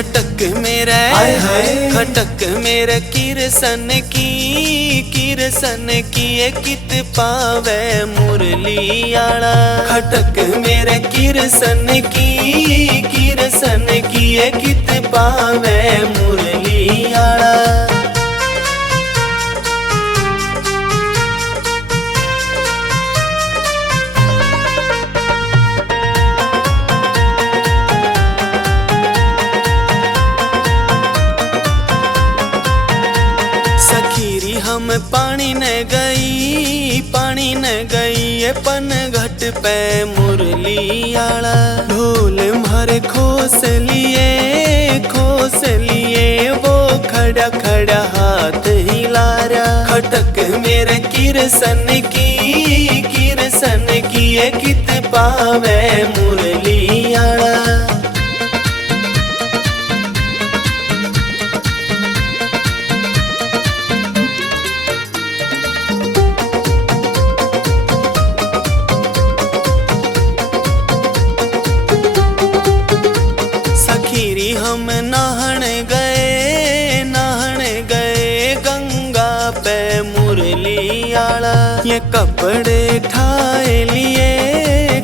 खटक मेरे खटक मेरे किरसन की कित पावे मुरली आला। खटक मेरे किरसन की कित पावे मुरली आला। सखीरी हम पानी न गई पन घट पे मुरली आला। ढोल मारे खोस लिए वो खड़ा खड़ा हाथ हिलारा। खटक मेरे किरसन की कित पावे मुरली आला। हम नहाने गए गंगा पे मुरली आला। ये कपड़े ठाए लिए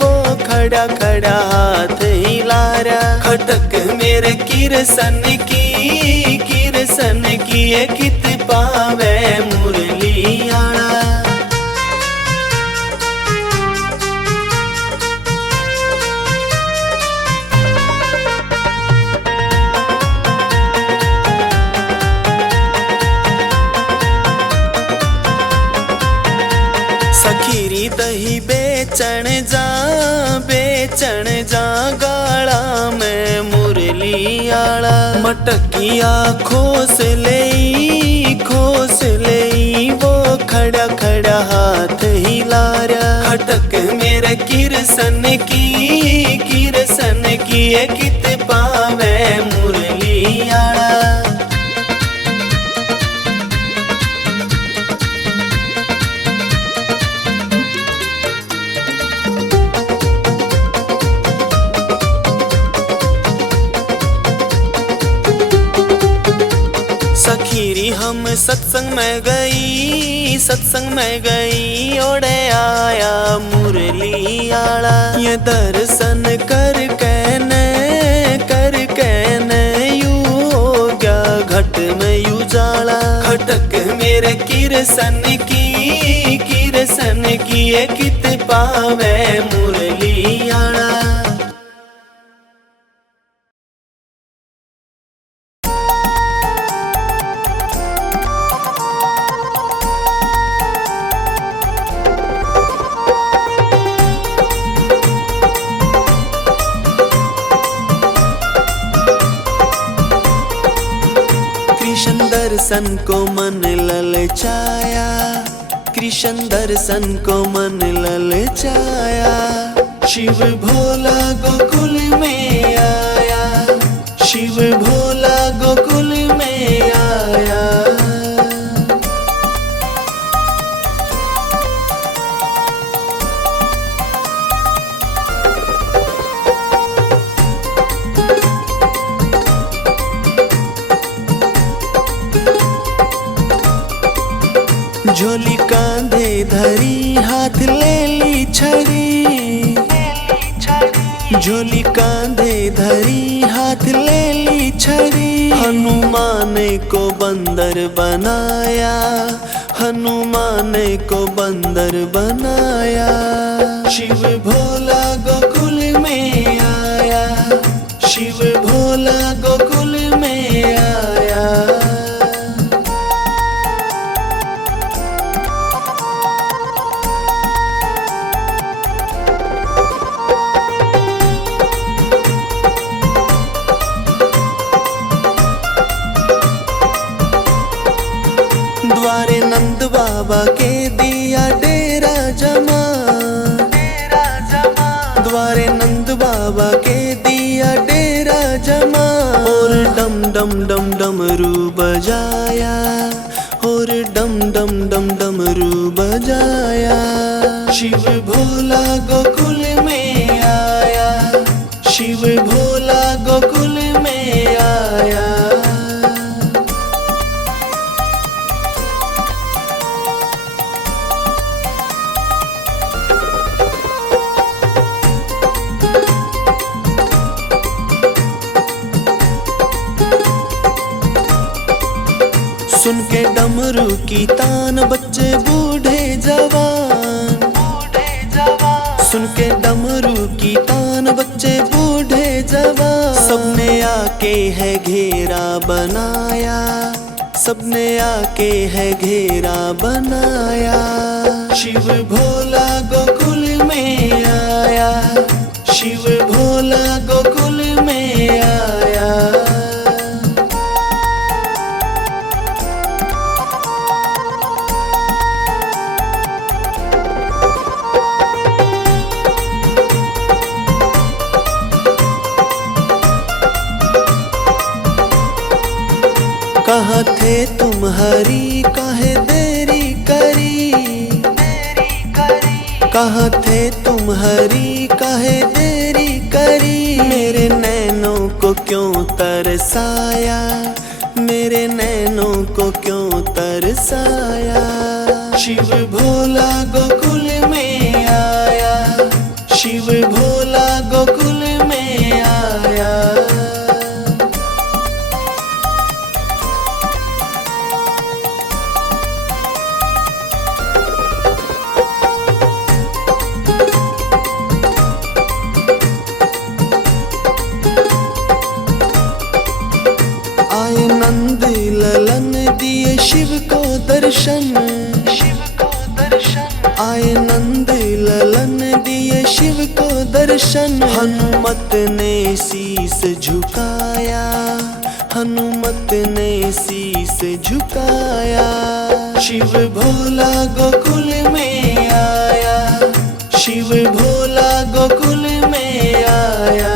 वो खड़ा खड़ा हाथ हिलारा। खटक मेरे किरसन की कित पावे मुरली आला। सखीरी दही बेचण जा गाला में मुरली आला। मटकिया खोस ले वो खड़ा खड़ा हाथ हिलारा। खटक मेरे किरसन की कित पावे मुरली आला। सखीरी हम सत्संग में गई ओढ़े आया मुरली आला। ये दर्शन कर कैने यू हो गया घट में यू जाला। खटक मेरे किरसन की कित पावे मुरली आला। कृष्ण दर्शन को मन ललचाया। कृष्ण दर्शन को मन ललचाया। शिव भोला गोकुल में आया। शिव भोला गोकुल में आया। झोली कांधे धरी हाथ ले ली छड़ी। झोली कांधे धरी हाथ ले ली छड़ी। हनुमान को बंदर बनाया। हनुमान को बंदर बनाया। शिव भोला गोकुल में आया। शिव भोला गोकुल में आया। द्वारे नंद बाबा के दिया डेरा जमा। द्वारे नंद बाबा के दिया डेरा जमा। और डम डम डम डमरू बजाया। और डम डम डम डमरू बजाया। शिव भोला गोकुल में आया। शिव भोला सुन के डमरू की तान बच्चे बूढ़े जवान, सुन के डमरू की तान बच्चे बूढ़े जवान, सबने आके है घेरा बनाया, सबने आके है घेरा बनाया। शिव भोला गोकुल में आया, शिव भोला गोकुल में आया। कहाँ थे तुम हरी काहे देरी करी, कहाँ थे तुम हरी काहे देरी करी। मेरे नैनों को क्यों तरसाया, मेरे नैनों को क्यों तरसाया। शिव भोला गोकुल में आया, शिव भोला गोकुल में आया। आए नंद ललन दिए शिव को दर्शन, शिव को दर्शन। आए नंद ललन दिए शिव को दर्शन। हनुमत ने शीस झुकाया, हनुमत ने शीस झुकाया। शिव भोला गोकुल में आया, शिव भोला गोकुल में आया।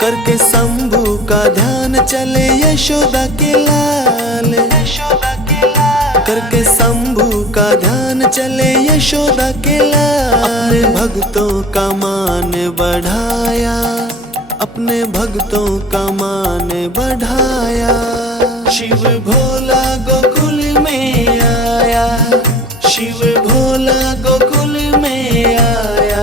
करके शंभू का ध्यान चले यशोदा के लाल, यशोदा के लाल। करके शंभू का ध्यान चले यशोदा के लाल। अपने भक्तों का मान बढ़ाया, अपने भक्तों का मान बढ़ाया। शिव भोला गोकुल में आया, शिव भोला गोकुल में आया।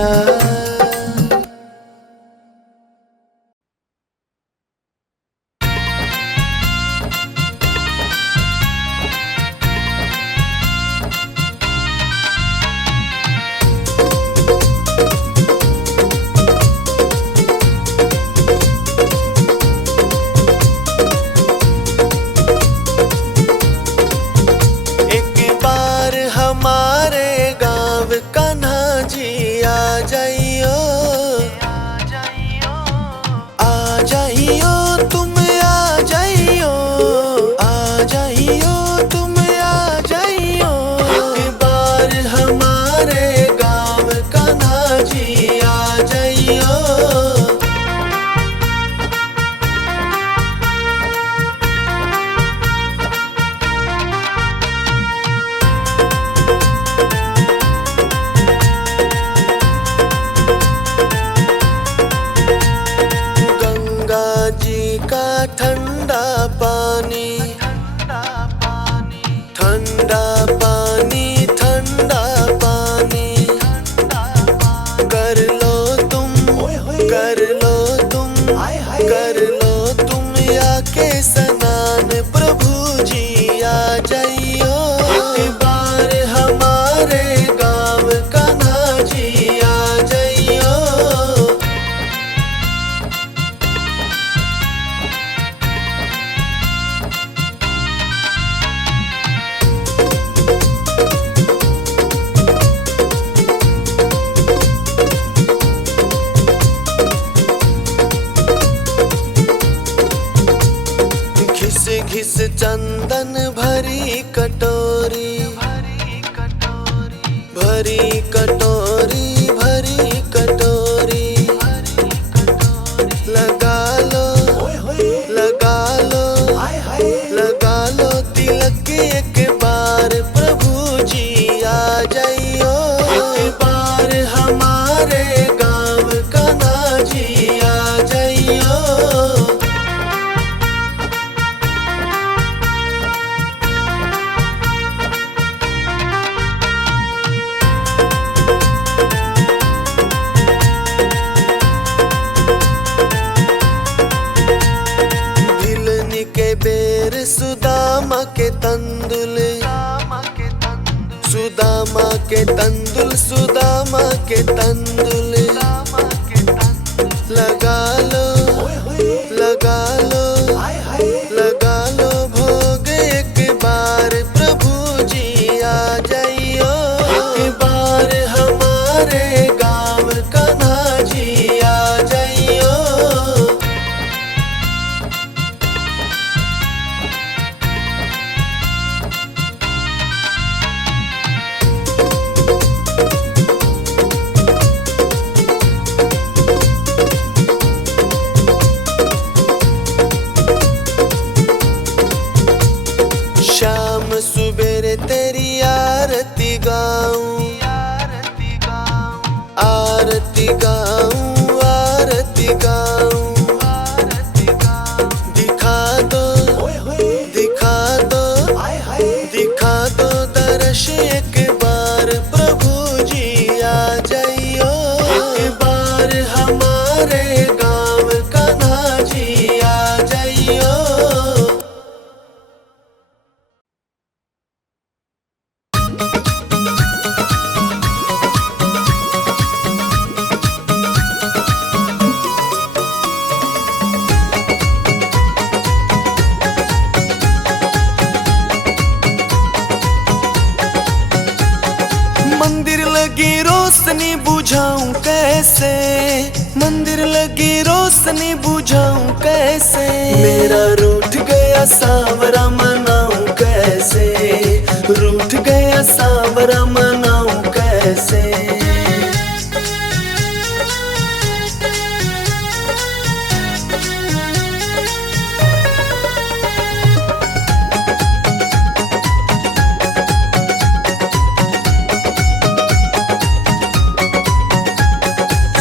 घिस चंदन भरी कटोरी, भरी कटोरी, भरी कटोरी। लगा लो, लगा लो, लगा लो तिलक एक बार। प्रभु जी आ जाइयो एक बार, हमारे गाँव कान्हा जी आ जाइयो। तंदुल, सुदामा के तंदुल, सुदामा के तंदुल। लगा लो, लगा लो, लगा लो भोग एक बार, प्रभु जी आ जाइयो एक बार हमारे गाँव, कान्हा जी आ जाइयो। शाम सुबेरे तेरी आरती गाऊं, आरती गाऊं, आरती गाऊं। दिखा दो, दिखा दो, दिखा दो दर्श एक बार, प्रभु जी आ जाइयो एक बार हमारे गाँव, कान्हा जी आ जाइयो। मंदिर लगी रोशनी बुझाऊं कैसे, मंदिर लगी रोशनी बुझाऊं कैसे। मेरा रूठ गया सांवरा मनाऊं कैसे, रूठ गया सांवरा मनाऊं कैसे।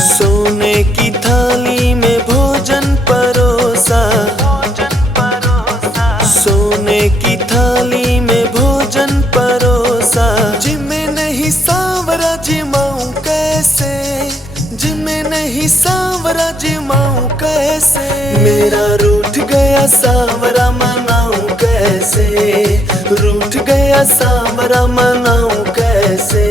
सोने की थाली में भोजन परोसा, सोने की थाली में भोजन परोसा। जिमे नहीं सांवरा जिमाऊं कैसे, जिमे नहीं सांवरा जिमाऊं कैसे। मेरा रूठ गया सांवरा मनाऊं कैसे, रूठ गया सांवरा मनाऊं कैसे।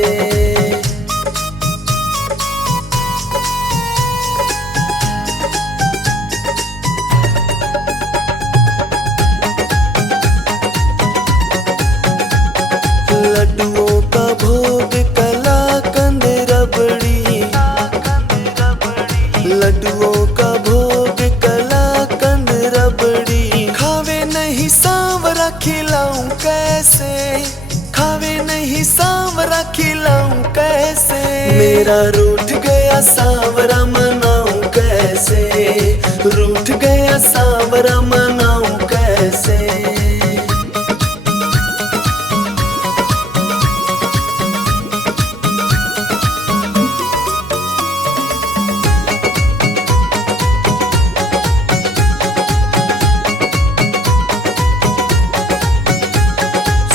लड्डुओं का भोग कलाकंद रबड़ी, लड्डुओं का भोग कलाकंद रबड़ी। खावे नहीं सांवरा खिलाऊं कैसे, खावे नहीं सांवरा खिलाऊं कैसे। मेरा रूठ गया सांवरा मनाऊं कैसे, रूठ गया सांवरा मनाऊं कैसे।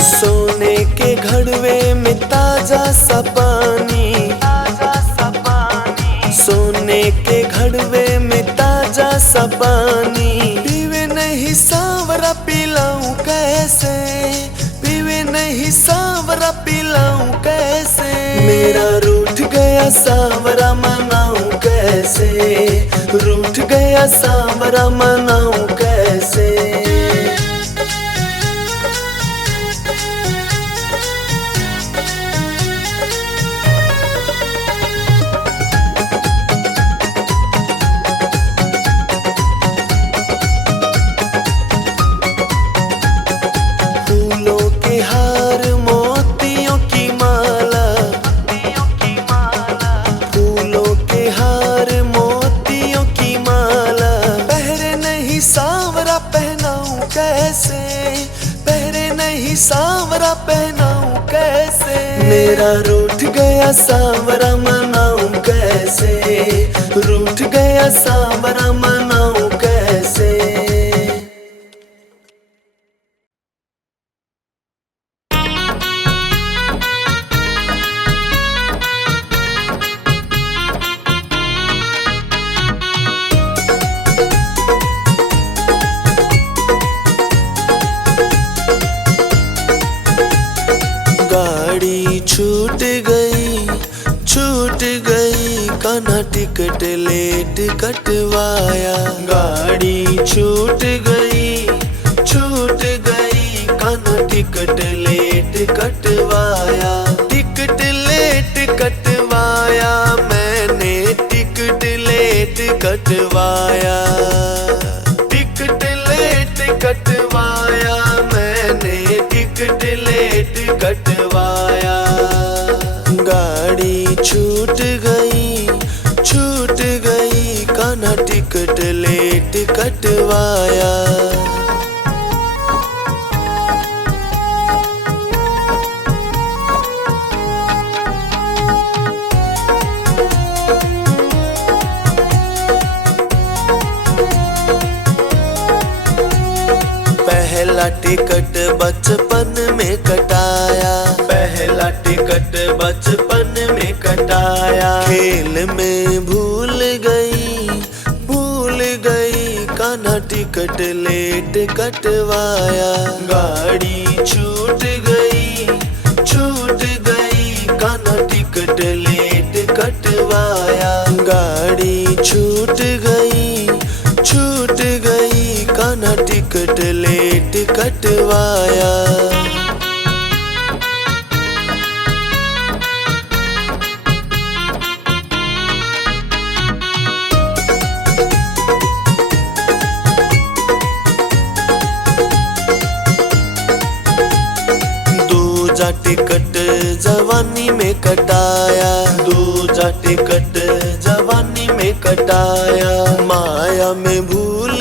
सोने के घड़वे में ताजा सा पानी, सोने के घड़वे में ताजा सा पानी। पीवे नहीं सांवरा पिलाऊं कैसे, पीवे नहीं सांवरा पिलाऊं कैसे। मेरा रूठ गया सांवरा मनाऊं कैसे, रूठ गया सांवरा मनाऊं कैसे। फूलों के हार मोतियों की माला, फूलों के हार मोतियों की माला। पहरे नहीं सांवरा पहनाऊं कैसे, पहरे नहीं सांवरा पहनाऊं कैसे। मेरा रूठ गया सांवरा मनाऊं कैसे, रूठ गया सांवरा मनाऊं कैसे। कान्हा टिकट लेट कटवाया। गाड़ी छूट गई कान्हा टिकट लेट कटवाया। टिकट लेट कटवाया मैंने, टिकट लेट कटवाया। टिकट लेट कटवाया मैंने, टिकट लेट कटवाया। गाड़ी छूट गई कान्हा टिकट लेट कटवाया। पहला टिकट बचपन में कटाया, पहला टिकट बचपन में कटाया। खेल में भूल गई कान्हा टिकट लेट कटवाया। गाड़ी छूट गई कान्हा टिकट लेट कटवाया। गाड़ी छूट गई कान्हा टिकट लेट कटवाया। दूजा टिकट जवानी में कटाया, दूजा टिकट जवानी में कटाया। माया में भूल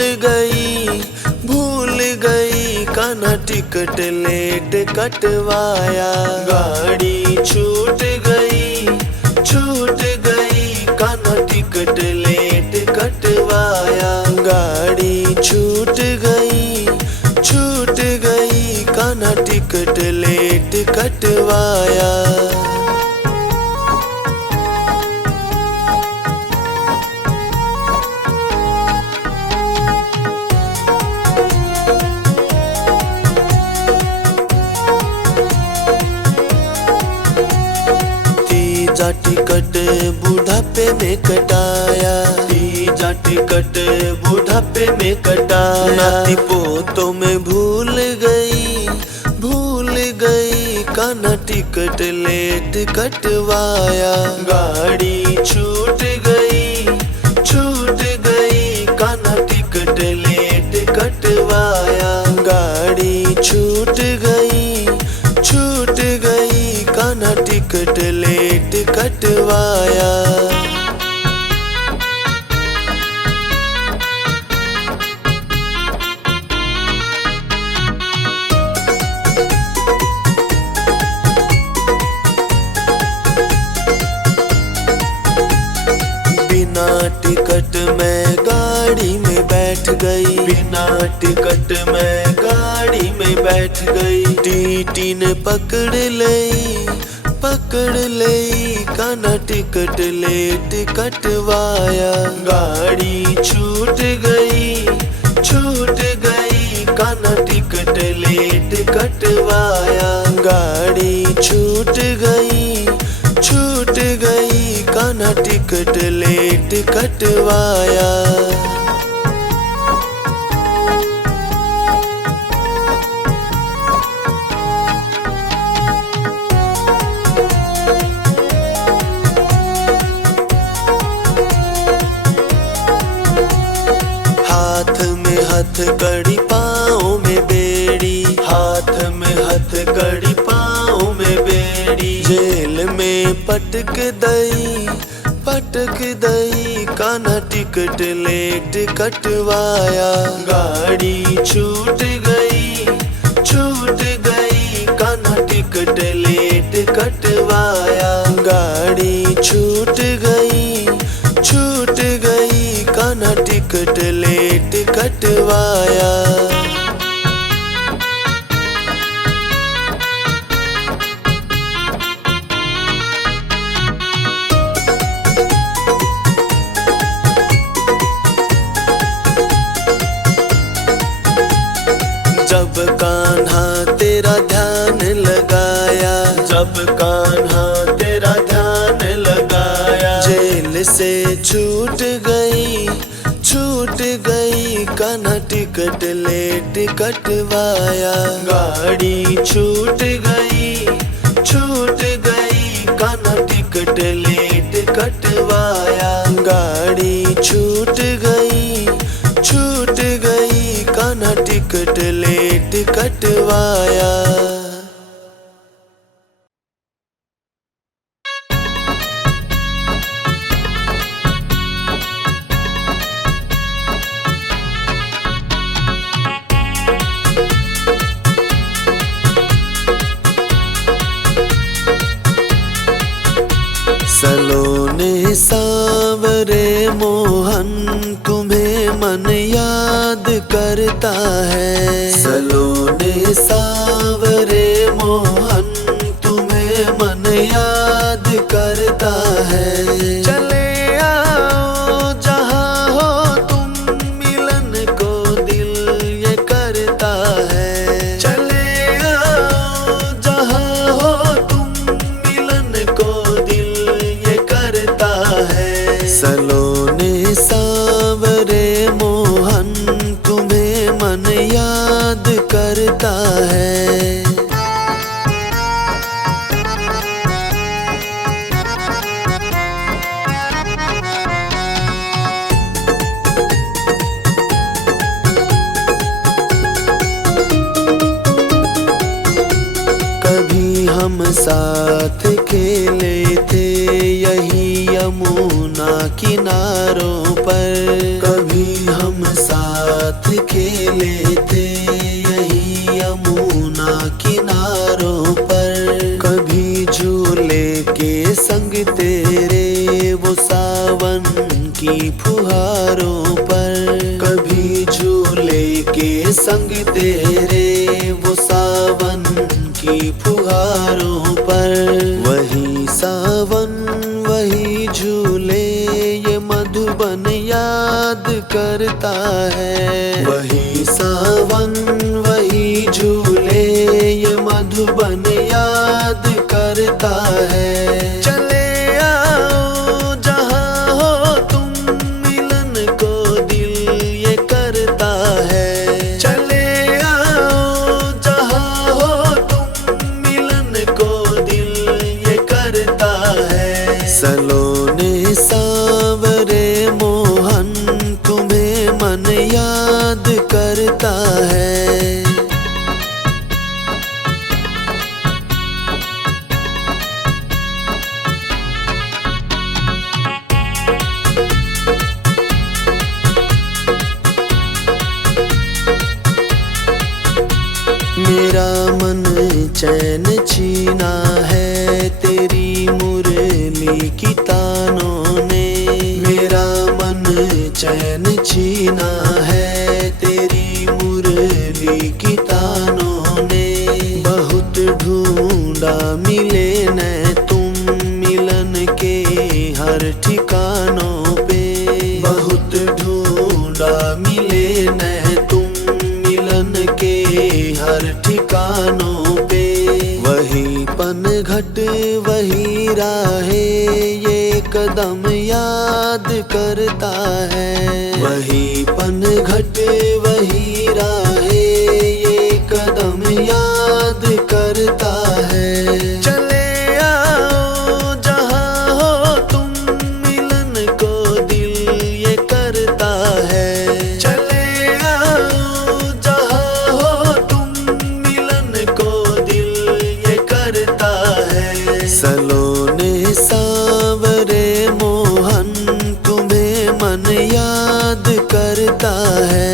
गई कान्हा टिकट लेट कटवाया। गाड़ी छूट गई कान्हा टिकट लेट कटवाया। गाड़ी छूट गई कान्हा टिकट लेट कटवाया। तीजा टिकट बुढ़ापे में कटाया, तीजा टिकट बुढ़ापे में कटाया। नाती पोतों में भूल गई कान्हा टिकट लेट कटवाया। गाड़ी छूट गई कान्हा टिकट लेट कटवाया। गाड़ी छूट गई कान्हा टिकट लेट कटवाया। बिना टिकट में गाड़ी में बैठ गई, बिना टिकट में गाड़ी में बैठ गई। टीटी ने पकड़ लई कान्हा टिकट लेट कटवाया। गाड़ी छूट गई कान्हा टिकट लेट कटवाया। गाड़ी छूट गई कान्हा टिकट लेट कटवाया। हाथ में हथकड़ी पाँव में बेड़ी, हाथ में हथकड़ी पाँव में बेड़ी। जेल में पटक दई कान्हा टिकट लेट कटवाया। गाड़ी छूट गई कान्हा टिकट लेट कटवाया। गाड़ी छूट गई कान्हा टिकट लेट कटवाया। जब कान्हा तेरा ध्यान लगाया, जब कान्हा तेरा ध्यान लगाया। जेल से टिकट लेट कटवाया, गाड़ी छूट गई कान्हा टिकट लेट कटवाया, गाड़ी छूट गई कान्हा टिकट लेट कटवाया। सलोने सांवरे मोहन तुम्हें मन याद करता है, सलोने सांवरे मोहन तुम्हें मन याद करता है। चले आओ जहाँ हो तुम मिलन को दिल ये करता है, चले आओ जहाँ हो तुम मिलन को सलोने सांवरे मोहन तुम्हें मन याद करता है। कभी हम साथ खेले थे यही यमुना किनारों पर, कभी हम साथ खेले थे यही यमुना किनारों पर, कभी झूले के संग तेरे वो सावन की फुहारों पर, कभी झूले के संग तेरे वो सावन की फुहारों पर। वही सावन वही झूले ये मधुबन याद करता है, वही सावन वही झूले ये मधुबन याद करता है। चले आओ जहाँ हो तुम मिलन को दिल ये करता है, चले आओ जहाँ हो तुम मिलन को दिल ये करता है। सलोने सांवरे मोहन तुम्हें मन याद करता है। मेरा मन चैन छीना है तेरी मुरली की तानों ने, मेरा मन चैन छीना है तेरी मुरली की तानों ने। बहुत ढूंढा मिले न तुम मिलन के हर ठिकानों पे, बहुत ढूंढा मिले न तुम मिलन के हर ठिकानों पे। वही पनघट वही राहे ये कदम याद करता है, वही पनघट वही राहे ये कदम याद करता है। चले आओ जहाँ हो तुम मिलन को दिल ये करता है, चले आओ जहाँ हो तुम मिलन को दिल ये करता है। सलोने सांवरे मोहन तुम्हें मन याद करता है।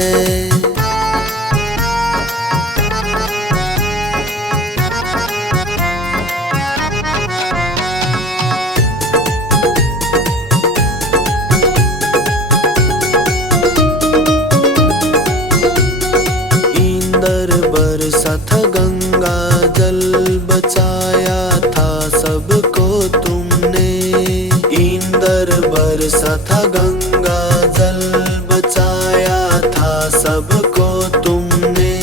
इंदर बरसा था गंगा जल बचाया था सबको तुमने, इंदर बरसा था गंगा जल बचाया था सबको तुमने।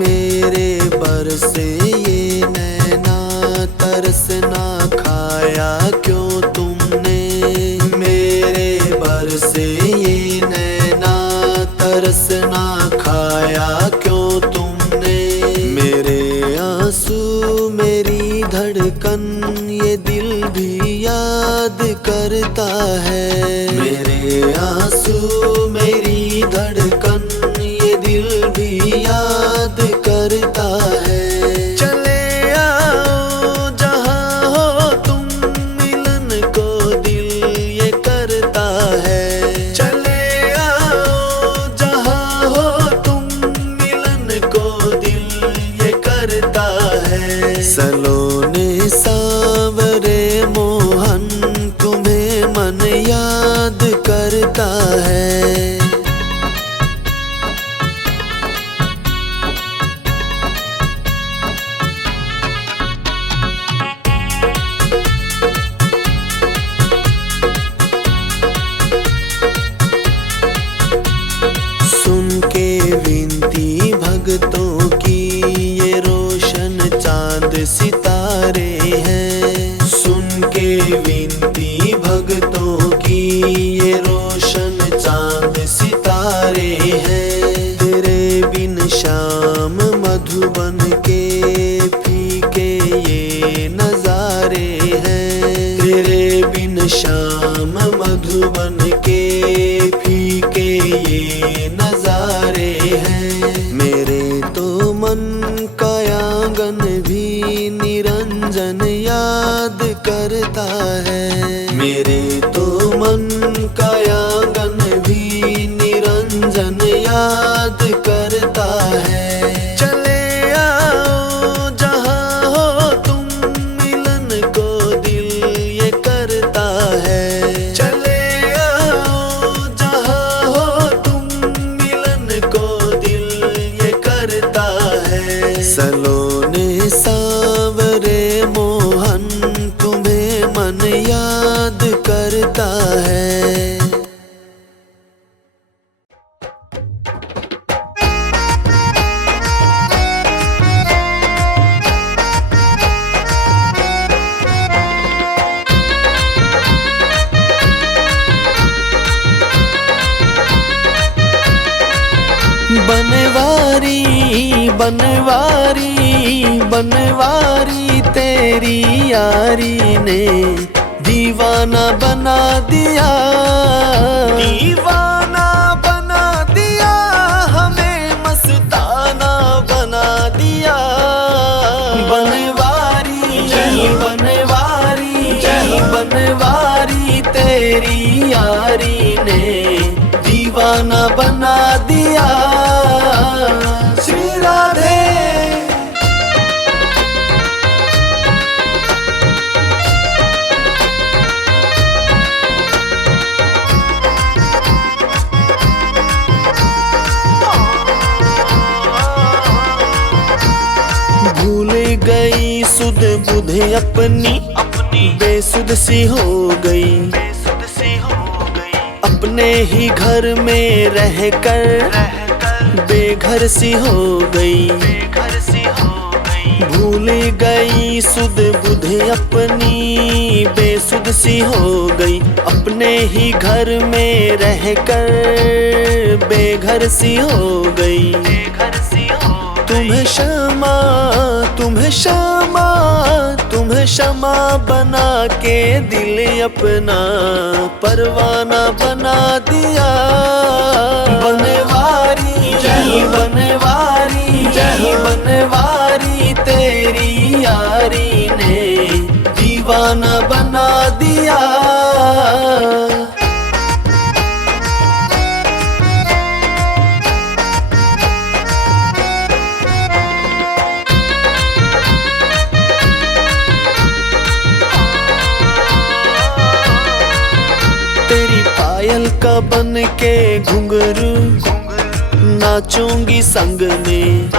मेरे बरसे ये नैना तरस ना खाया क्यों तुमने, मेरे बरसे ये नैना तरस ना खाया याद करता है। मेरे आंसू मेरी धड़कन ये दिल भी याद करता है। चले आओ जहाँ हो तुम, मिलन को दिल ये करता है। चले आओ जहाँ हो तुम, मिलन को दिल ये करता है। सलोने सांवरे मोहन तुम्हें मन याद करता है। सुन के विनती भक्तों की ये रोशन चांद सितारे हैं। सुन के विनती भक्तों की ये रोशन चांद सितारे हैं। तेरे बिन शाम मधुबन के फीके ये नजारे हैं। तेरे बिन शाम मधुबन के फीके ये नजारे हैं। मेरे तो मन का आंगन भी निरंजन याद करता है। मेरे तो मन का आंगन भी निरंजन याद करता है। चले आओ जहाँ हो तुम, मिलन को दिल ये करता है। चले आओ जहाँ हो तुम, मिलन को दिल ये करता है। सलोने सांवरे मोहन तुम्हें मन याद करता है। बनवारी बनवारी बनवारी तेरी यारी ने दीवाना बना दिया। दीवाना बना दिया हमें, मस्ताना बना दिया। बनवारी बनवारी बनवारी तेरी यारी ने दीवाना बना दिया। श्री राधे। भूल गई सुध बुध अपनी, बेसुध सी हो गई। अपने ही घर में रहकर बेघर सी हो गई। भूल गई सुध बुध अपनी, बेसुध सी हो गई। अपने ही घर में रहकर बेघर सी हो गई। तुम्हें क्षमा तुम्हें क्षमा तुम्हें क्षमा बना के दिल अपना परवाना बना दिया। बनवारी बनवारी बनवारी तेरी यारी ने दीवाना बना दिया। तेरी पायल का बन के घुंघरू नाचूंगी संग में।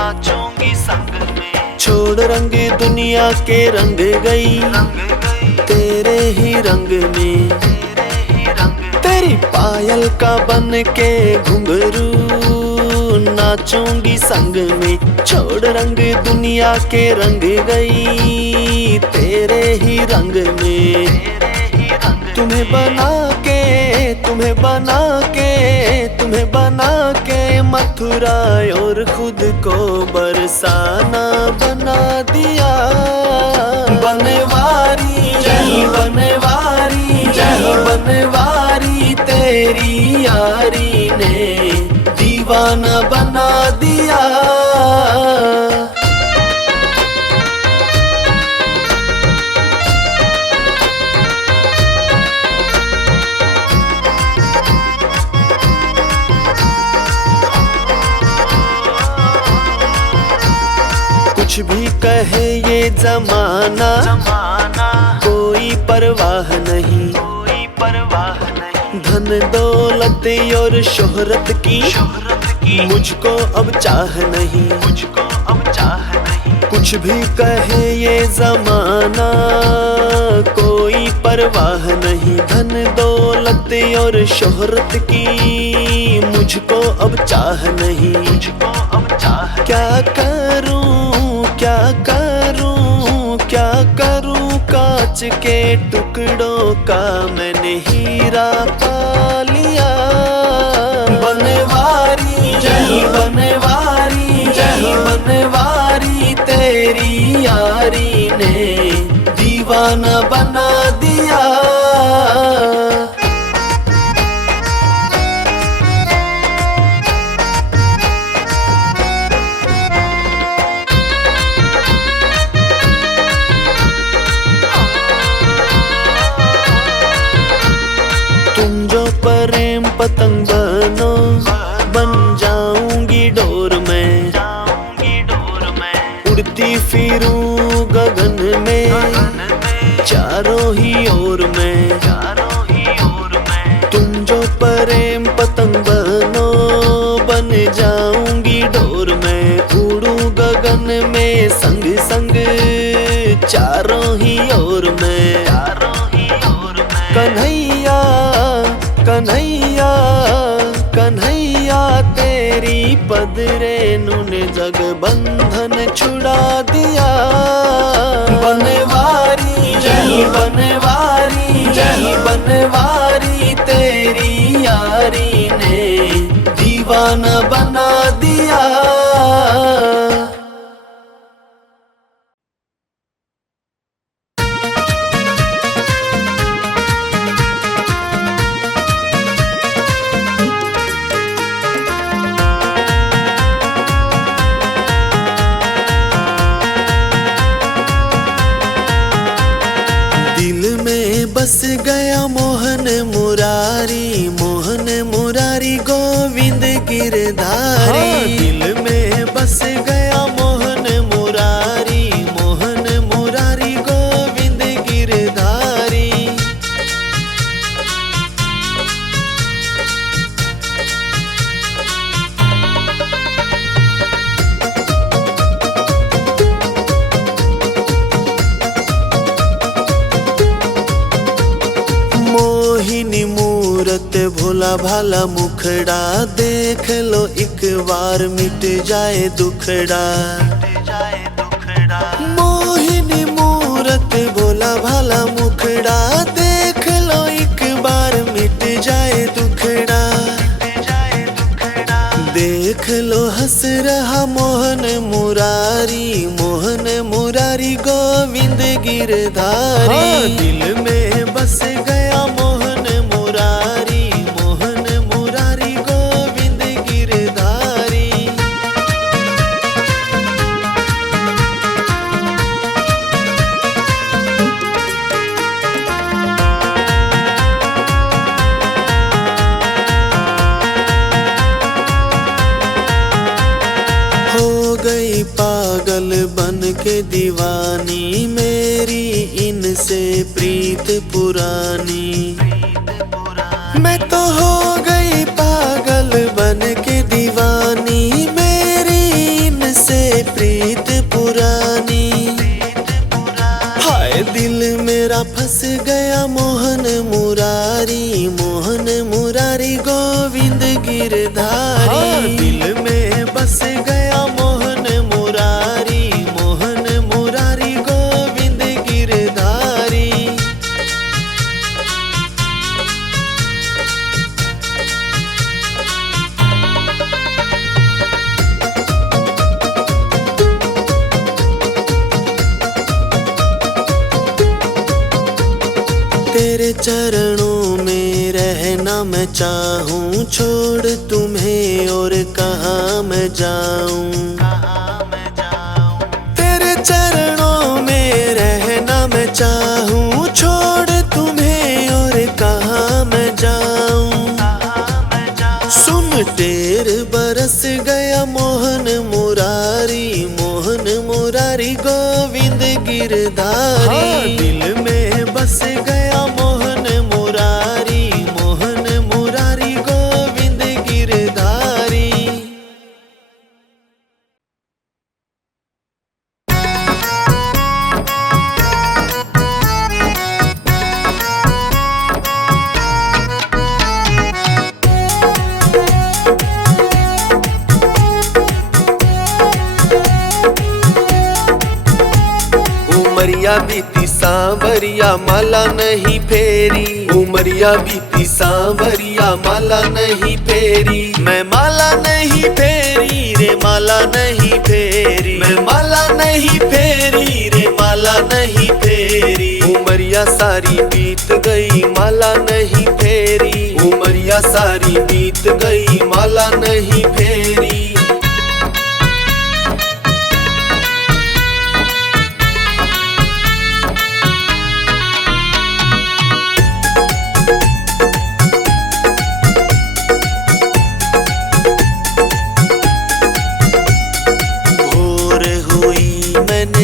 छोड़ रंग दुनिया के रंग गई तेरे ही रंग में। तेरी पायल का बन के घुंघरू नाचूंगी संग में। छोड़ रंग दुनिया के रंग गई तेरे ही रंग में। तुम्हें बना के तुम्हें बना के तुम्हें बना के मथुरा और खुद को बरसाना बना दिया। बनवारी बनवारी जमाना, कोई परवाह नहीं, धन दौलत और शोहरत की मुझको अब चाह नहीं, कुछ भी कहे ये जमाना, कोई परवाह नहीं, धन दौलत और शोहरत की मुझको अब चाह नहीं, क्या करूं क्या करूं क्या करूं, कांच के टुकड़ों का मैंने हीरा पा लिया। बनवारी जय बनवारी जय बनवारी, तेरी यारी ने दीवाना बना दिया। तुम जो प्रेम पतंग बनो, बन जाऊंगी डोर में, उड़ती फिरूं गगन में, चारों ही ओर में। तुम जो प्रेम पतंग बनो, बन जाऊंगी डोर में, उड़ूं गगन में, संग संग चारों ही ओर में। कन्हैया कन्हैया कन्हैया, तेरी पदरेनु ने जग बंधन छुड़ा दिया। बनवारी जय बनवारी जय बनवारी, तेरी यारी ने दीवाना बना दिया। बस गया मोहन मुरारी, मोहन मुरारी गोविंद गिरधारी। दिल में बस गया मोहन मुरारी, मोहन मुरारी गोविंद गिरधारी। मोहिनी मूरत भोला भाला मुखड़ा, देख लो एक बार मिट जाए दुखड़ा। मोहिनी मूरत भोला भाला मुखड़ा, देख लो एक बार मिट जाए दुखड़ा। देख लो हंस रहा मोहन मुरारी, मोहन मुरारी गोविंद गिरधारी। दिल में बस गया मोहन मुरारी, मोहन मुरारी गोविंद गिरधारी। हो गई पागल बन के दीवानी, मेरी इनसे प्रीत पुरानी। मैं तो हो गई पागल बन के दीवानी, मेरी इनसे प्रीत पुरानी। हाय दिल मेरा फंस गया मोहन मुरारी, मोहन मुरारी गोविंद गिरधारी। दिल में बस गया मोहन मुरारी, मोहन मुरारी गोविंद गिरधारी। तेरे चरणों में रहना मैं चाहूँ, छोड़ तुम्हें और कहाँ मैं जाऊँ। तेरे चरणों में रहना मैं चाहूँ, छोड़ तुम्हें और कहाँ मैं जाऊँ। सुन टेर बरस गया मोहन मुरारी, मोहन मुरारी गोविंद गिरधारी। गिरधारी। दिल में बस गया मोहन मुरारी, मोहन मुरारी गोविंद गिरधारी। उमरिया बीती सांवरिया माला नहीं फेरी, उमरिया बीती सांवरिया माला नहीं फेरी। मैं माला नहीं फेरी रे माला नहीं फेरी, मैं माला नहीं फेरी रे माला नहीं फेरी। उमरिया सारी बीत गई माला नहीं फेरी, उमरिया सारी बीत गई माला नहीं फेरी।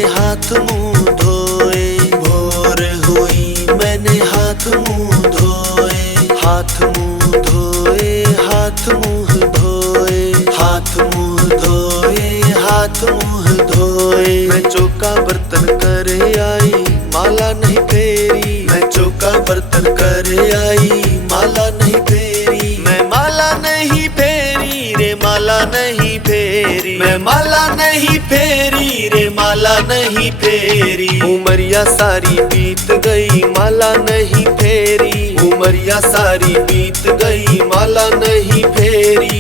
हाथ मुंह धोए, भोर हुई मैंने हाथ मुंह धोए, हाथ मुंह धोए, हाथ मुंह धोए, हाथ मुंह धोए, हाथ मुंह धोए। मैं चौका बर्तन करे आई माला नहीं फेरी, मैं चौका बर्तन करे आई माला नहीं फेरी। मैं माला नहीं फेरी रे माला नहीं फेरी, मैं माला नहीं फेरी रे माला नहीं फेरी। उमरिया सारी बीत गई माला नहीं फेरी, उमरिया सारी बीत गई माला नहीं फेरी।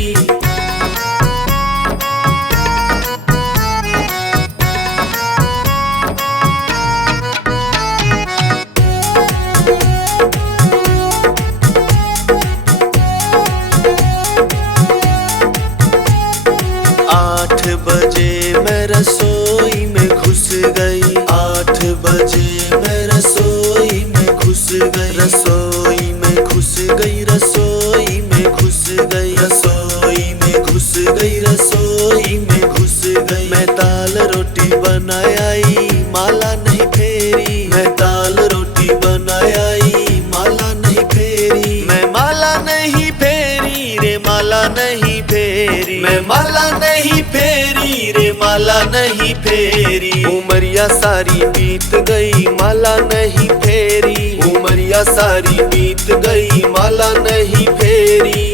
रसोई में घुस गई, 8 बजे मैं रसोई में घुस गई, रसोई में घुस गई, रसोई में घुस गई, रसोई में घुस गई, रसोई में घुस गई। मैं दाल रोटी बनाई माला नहीं फेरी, मैं दाल रोटी बनाई माला नहीं फेरी। मैं माला नहीं फेरी रे माला नहीं फेरी, मैं माला नहीं फेरी रे माला नहीं फेरी। उमरिया सारी बीत गई माला नहीं फेरी, उमरिया सारी बीत गई माला नहीं फेरी।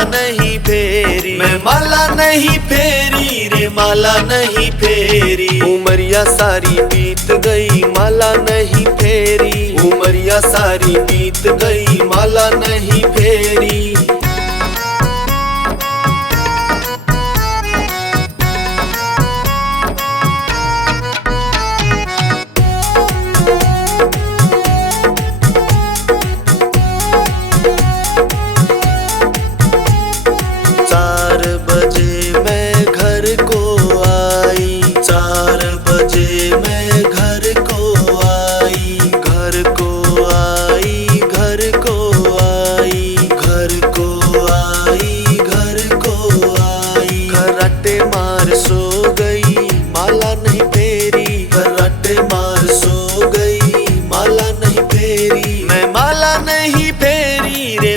नहीं फेरी, मैं माला नहीं फेरी रे माला नहीं फेरी। उमरिया सारी बीत गई माला नहीं फेरी, उमरिया सारी बीत गई माला नहीं फेरी।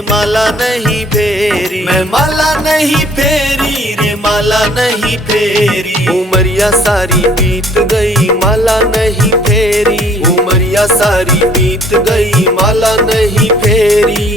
माला नहीं फेरी, मैं माला नहीं फेरी रे माला नहीं फेरी। उमरिया सारी बीत गई माला नहीं फेरी, उमरिया सारी बीत गई माला नहीं फेरी।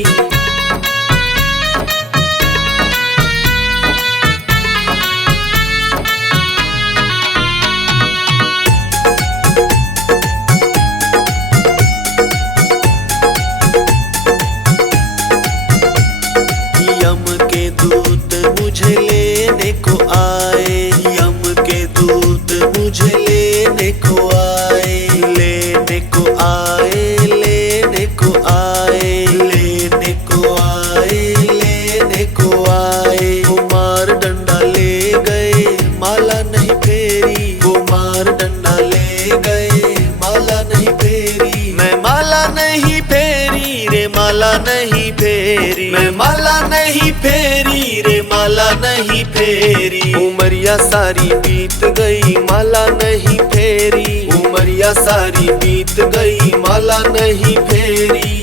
नहीं फेरी, मैं माला नहीं फेरी रे माला नहीं फेरी। उमरिया सारी बीत गई माला नहीं फेरी, उमरिया सारी बीत गई माला नहीं फेरी।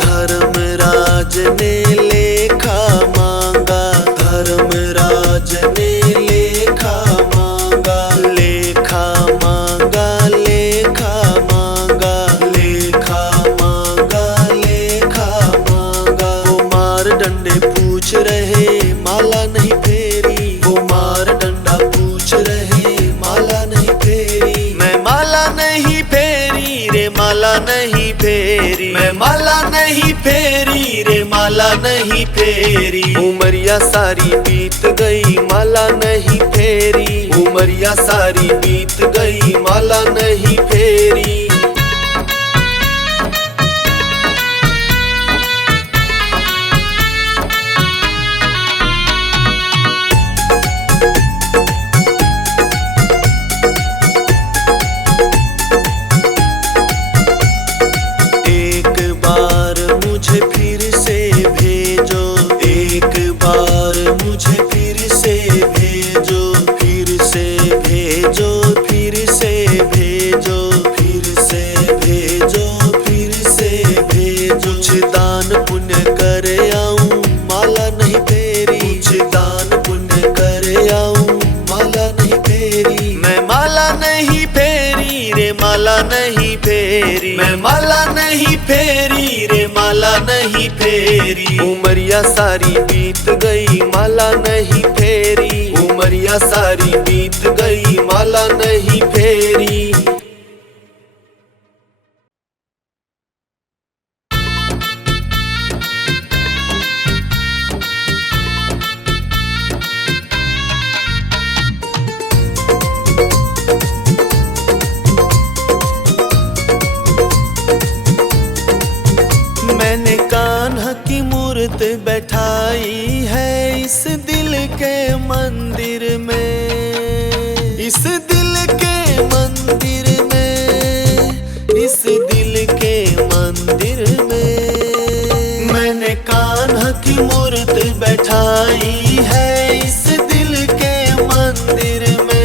धर्मराज ने लेखा मांगा, धर्मराज ने लेखा मांगा, लेखा मांगा, लेखा मांगा, लेखा मांगा, लेखा मांगा। वो मार डंडे पूछ रहे माला नहीं फेरी, वो मार डंडा पूछ रहे माला नहीं फेरी। मैं माला नहीं फेरी रे माला नहीं फेरी, मैं माला नहीं फेरी रे माला नहीं फेरी। उमरिया सारी बीत गई माला नहीं फेरी, उमरिया सारी बीत गई माला नहीं फेरी। मुझे फिर से भेजो, एक बार मुझे फिर से भेजो, फिर से भेजो, फिर से भेजो, फिर से भेजो, फिर से भेजो। कुछ दान पुण्य कर आऊं माला नहीं फेरी, कुछ दान पुण्य कर आऊं माला नहीं फेरी। मैं माला नहीं फेरी रे माला नहीं फेरी, मैं माला नहीं फेरी रे माला नहीं फेरी। उमरिया सारी बीत गई माला नहीं फेरी, उमरिया सारी बीत गई माला नहीं फेरी। मैंने कान्हा की मूर्त बैठाई है इस दिल के मंदिर में, इस दिल के मंदिर में, इस दिल के मंदिर में। मैंने कान्हा की मूर्त बैठाई है इस दिल के मंदिर में।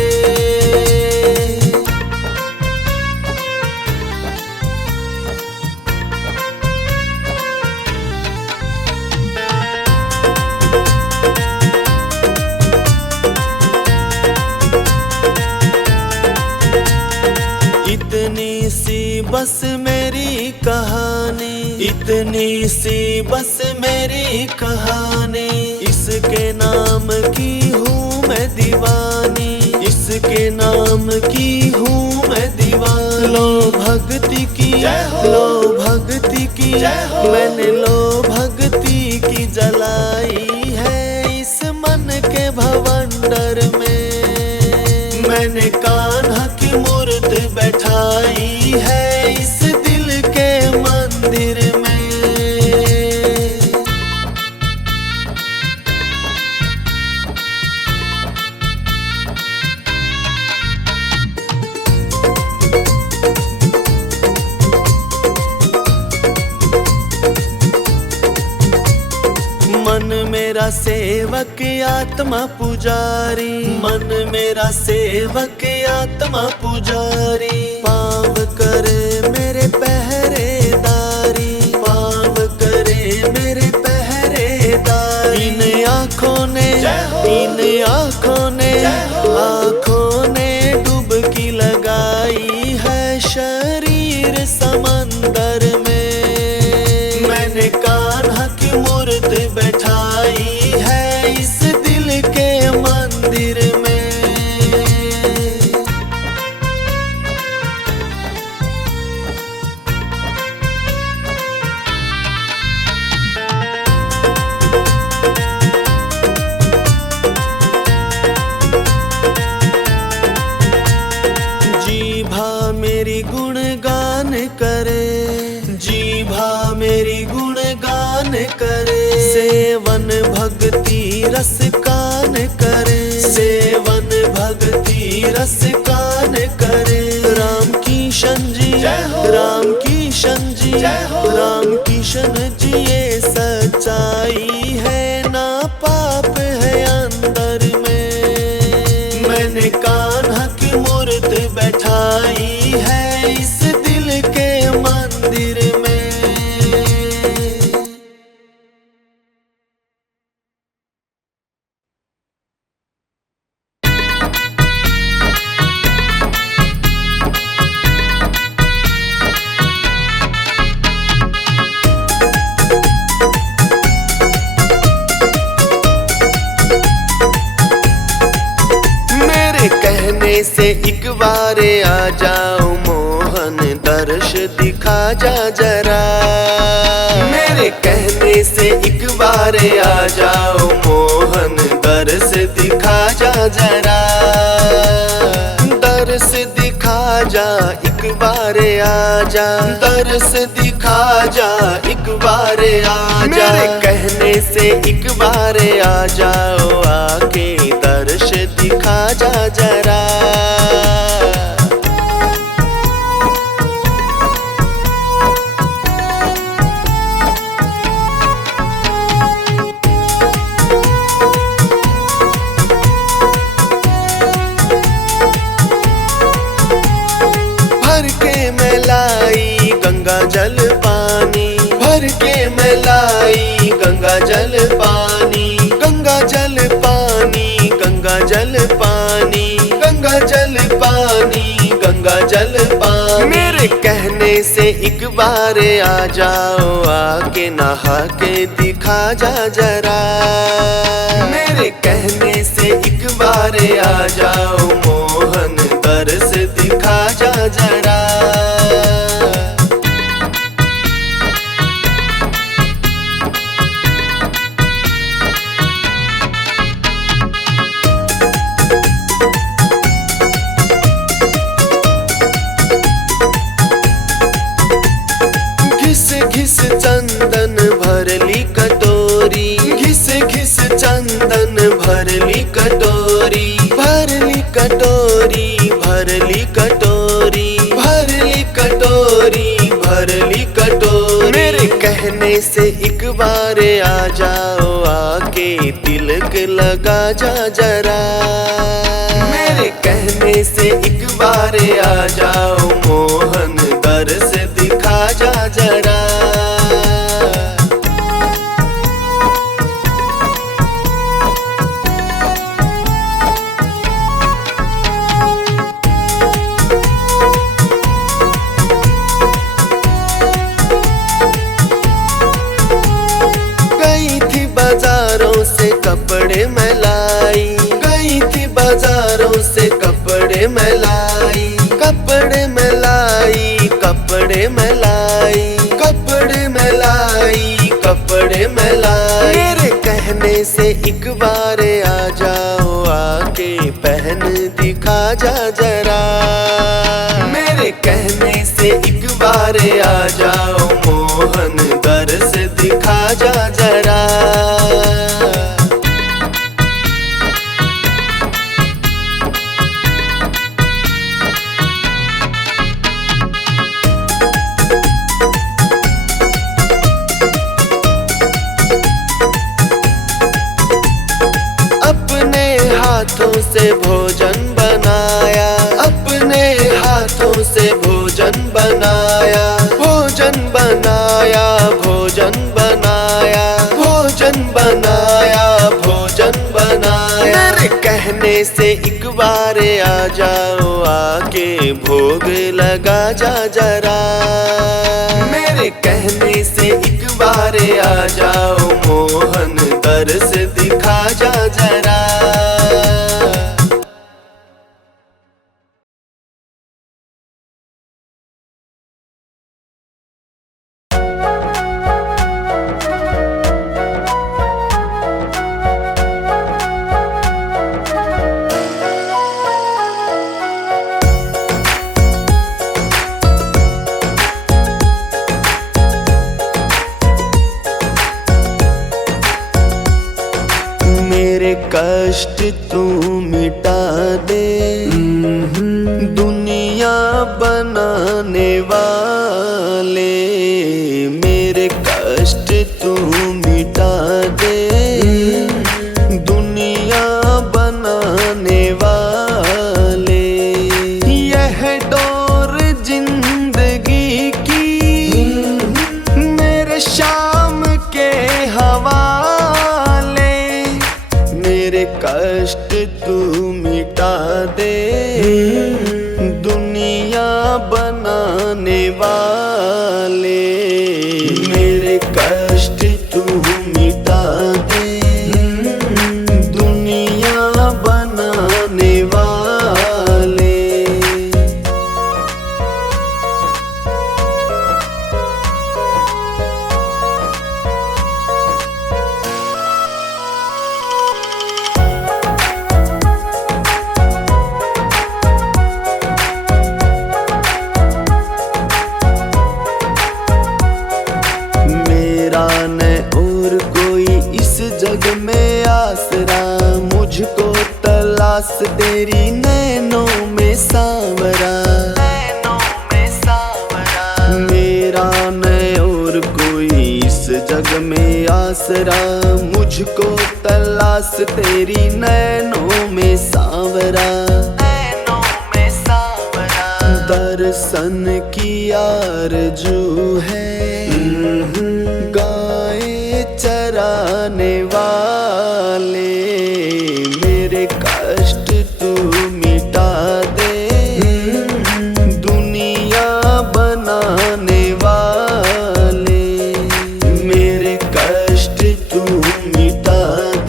इतनी सी बस मेरी कहानी, इतनी सी बस मेरी कहानी। इसके नाम की हूँ मैं दीवानी, इसके नाम की हूँ मैं दीवानी। लो भक्ति की, लो भक्ति की, मैंने लो भक्ति की जलाई है इस मन के भवंडर में। मैंने कान्हा की मूर्त बैठाई है इस दिल के मंदिर में। मन मेरा सेवक आत्मा पुजारी, मन मेरा सेवक आत्मा पुजारी। पाँव करे मेरे पहरेदारी, पाँव करे मेरे पहरेदारी। इन आँखों ने, इन आँखों ने, आँखों ने डुबकी लगाई है शरीर समंदर में। मैंने कान्हा की मूर्त बैठाई है इस दिल के मंदिर में। जीभा मेरी गुणगान करे, कान करे, सेवन भक्ति रस कान करे, सेवन भक्ति रस कान करे। राम किशन जी, राम किशन जी, राम किशन जी ये सच्चाई है, ना पाप है अंदर में। मैंने कान्हा की मूर्त बैठाई है इस दिल के मंदिर में। कहने से एक बार आ जाओ मोहन, दर्श दिखा जा जरा। मेरे कहने से एक बार आ जाओ मोहन, दर्श दिखा जा जरा। दर्श दिखा जा एक बार आ जा, दर्श दिखा जा एक बार आ जा। मेरे कहने से एक बार आ जाओ, आके दर्श दिखा जा जरा। भर के मैं लाई गंगा जल पानी, भर के मैं लाई गंगा जल पानी, गंगा जल पानी, गंगा जल पानी, गंगा जल पानी, गंगा जल पानी। मेरे कहने से एक बार आ जाओ, आके नहा के दिखा जा जरा। मेरे कहने से एक बार आ जाओ मोहन, दर्श दिखा जा जरा। घिस घिस चंदन भरली कटोरी, घिस घिस चंदन भरली कटोरी, भरली कटोरी, भरली कटोरी, भरली कटोरी, भरली कटोरी। मेरे कहने से एक बार आ जाओ, आके तिलक लगा जा जरा। मेरे कहने से एक बार आ जाओ मोहन, दर्श दिखा जा जरा। गई थी बाजारों से कपड़े मैं लाई, गई थी बाजारों से कपड़े मैं लाई, कपड़े मैं लाई, कपड़े मैं लाई, कपड़े मैं लाई, कपड़े मैं लाई। मेरे कहने से एक बार आ जाओ, आके पहन दिखा जा जरा। मेरे कहने से एक बार आ जाओ मोहन, दर्श दिखा जा जरा। अपने हाथों से भोजन बनाया, अपने हाथों से भोजन बनाया, भोजन बनाया, भोजन बनाया, भोजन बनाया, भोजन बनाया। मेरे कहने से एक बार आ जाओ, आके भोग लगा जा जरा। मेरे कहने से एक बार आ जाओ मोहन, दर्श दिखा जा जरा। कष्ट तू मिटा दे। दुनिया बनाने वाले मेरे कष्ट तू मिटा दे। दुनिया बनाने वाले यह डोर जिंदगी की मेरे शाम के हवाले। मेरे कष्ट तू मिटा दे। दुनिया बनाने वाले मेरे कष्ट तू मिटा दे। दुनिया बनाने वाले मेरा न और कोई इस जग में आसरा। मुझको तलाश तेरी नैनों में सांवरा। मेरा न और कोई इस जग में आसरा। मुझको तलाश तेरी नैनों में सांवरा। दर्शन की आरज़ू है गाय चराने वाले। मेरे कष्ट तू मिटा दे। दुनिया बनाने वाले मेरे कष्ट तू मिटा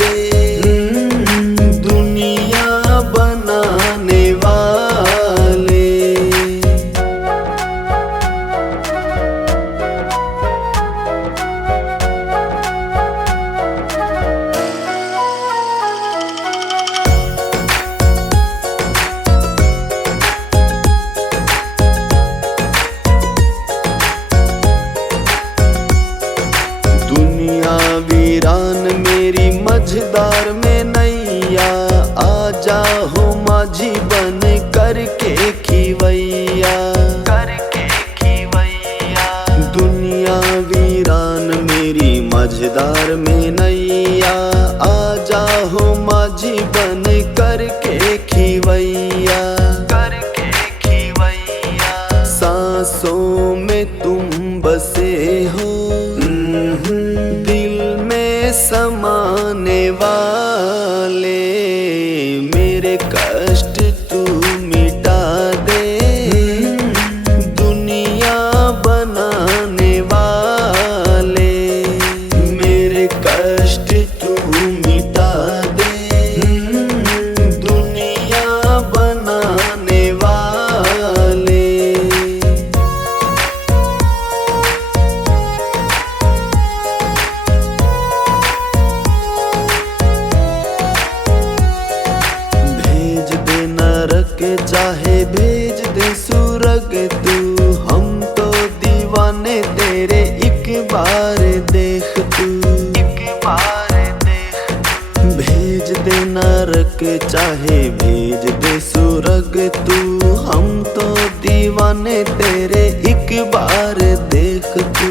दे। दुनिया बनाने वाले वीरान मेरी मझदार में नैया। आजा हो माझी बन करके खिवैया। दुनिया वीरान मेरी मझदार में नैया। आजा हो माझी बन करके खिवैया। सांसों में तुम बसे हो समाने वाले। मेरे कष्ट तू मिटा दे। दुनिया बनाने वाले मेरे कष्ट तू मिटा दे। दुनिया बनाने वाले चाहे भेज दे सुरग तू। हम तो दीवाने तेरे एक बार देख तू। भेज दे नरक चाहे भेज दे सुरग तू। हम तो दीवाने तेरे एक बार देख तू।